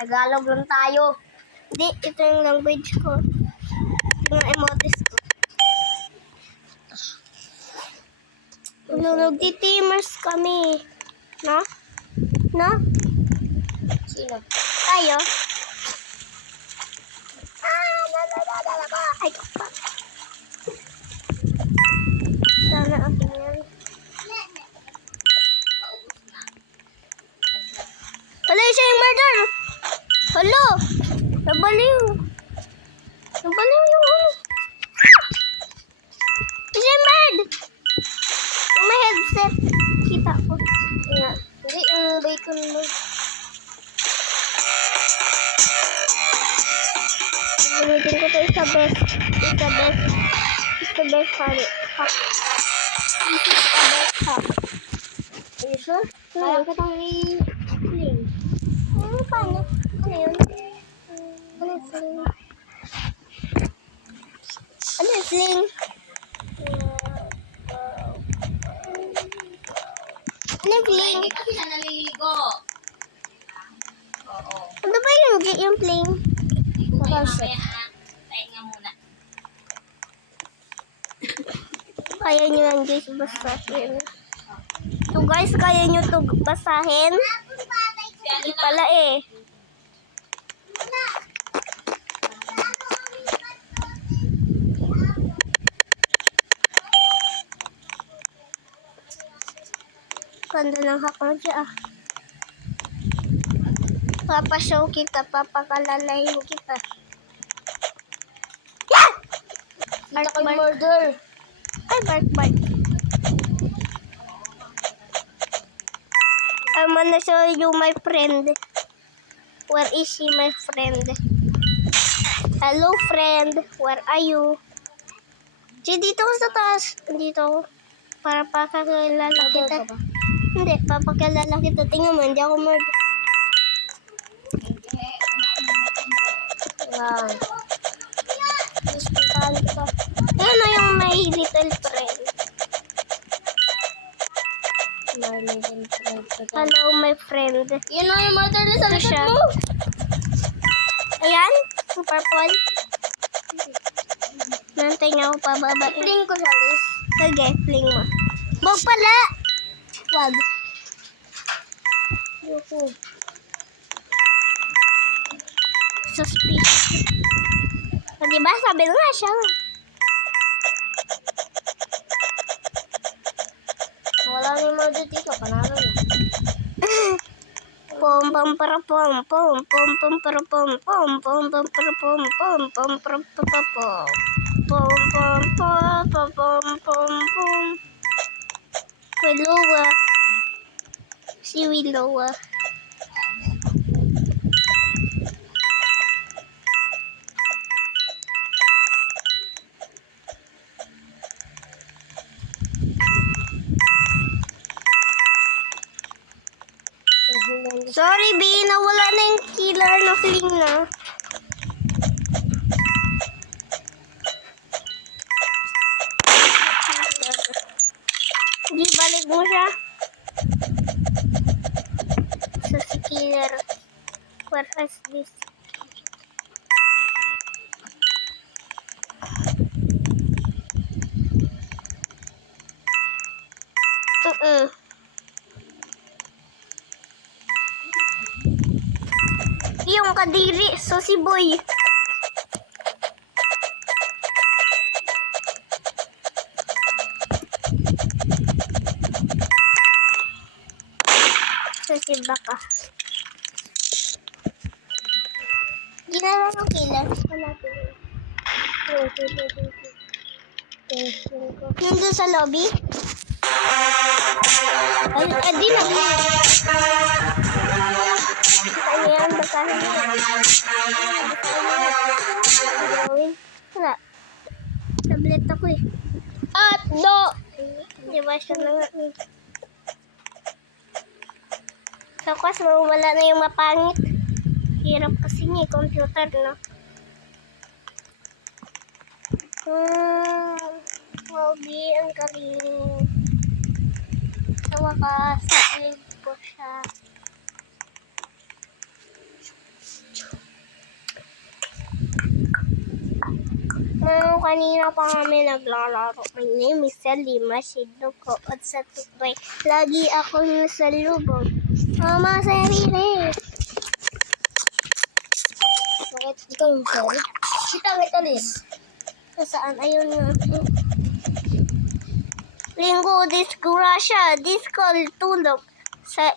Tagalog lang tayo. Hindi, ito yung language ko. Ito yung emotes ko. Nagtitimers kami. No? No? Sino? Tayo? Ay, pa. Sana akin yan. Hala, siya yung murder! Hala! Nabaliw! Nabaliw yung ano. Siya yung bird! Yung may headset. Kita ko. Nga. Hindi, yung bacon mo. Gamitin ko to isa best. Isa best. Isa best hari. Hack. Isa best hack. Are you sure? Kaya ka tang i-clean. Paano? Ano yun? Ano yung clean? Ano yung sling? Ano yung sling? Hindi kasi siya naliligo. Oo. Ano ba yung pling? Ligo kayo mamaya ha. Pahinga muna. Kaya nyo yan guys basahin. So guys, kaya nyo to basahin? Hindi pala eh. Ganda ng hakang siya ah. Papashow kita, papakalalayin kita. Yeah! Kita kay Bark. murder. Ay, bark. I wanna show you my friend. Where is she, my friend? Hello, friend. Where are you? Si dito ko sa taas. Dito ako. Para pakakilala Murder kita. ka ba? Hindi, papakilala kita. Tingnan mo, hindi ako murder. Wow. Please, puntahan kita. Ayan na yung my little friend. My little friend. Hello, my friend. Yun na yung murder na sa Ito likod siya. mo. Ayan, yung purple. Nantay niya ako pababa. Fling ko siya, Liz. Sige, fling mo. Wag pala! Wag. Yuko. Suspicious. O, diba? Sabi ko nga siya. Wala na yung murder dito. Panalo na. Pom pom para pom pom pom pom para pom pom pom pom para pom pom pom para pom pom pom pom pom pom pom. Willowa. Si Willowa. Sorry, B. Nawala na yung killer na fling na. Di balik mo siya. So, si killer. Where is this? Yung kadiri, so si boy. So si baka. Ginawa ng killer. Yung doon sa lobby? Ay, di na. Ano yan? Basahin mo. Gawin. Wala. Tablet ako eh. At do! Di ba siya na nga? Sa kwas, mawala na yung mapangit. Hirap kasi niya, computer, no? Mobi, ang galing. Sa wakas, save ko siya. kanina pa kami naglalaro. My name is Salima Shiduko at sa tutoy. Lagi ako nasa lubog. Mama, sarili. Bakit ikaw yung sorry? Kita, Liz. Saan? Ayun nga. Linggo, disgrasya, diskol, tulog. Sa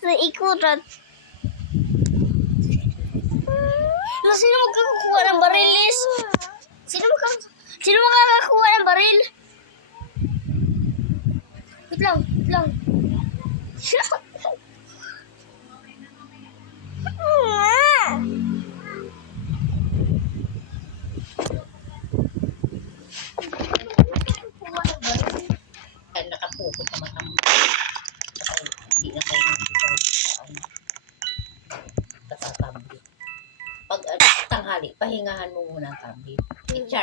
sa ikutan. Sino magkakakuha ng baril, Liz? Sino makakakuha ng baril? Wait lang. Ay, nakapukot na mata mo. Ay, hindi na kayo nakita sa ano. Katatabli. Pag tanghali, pahingahan mo muna ang tablet.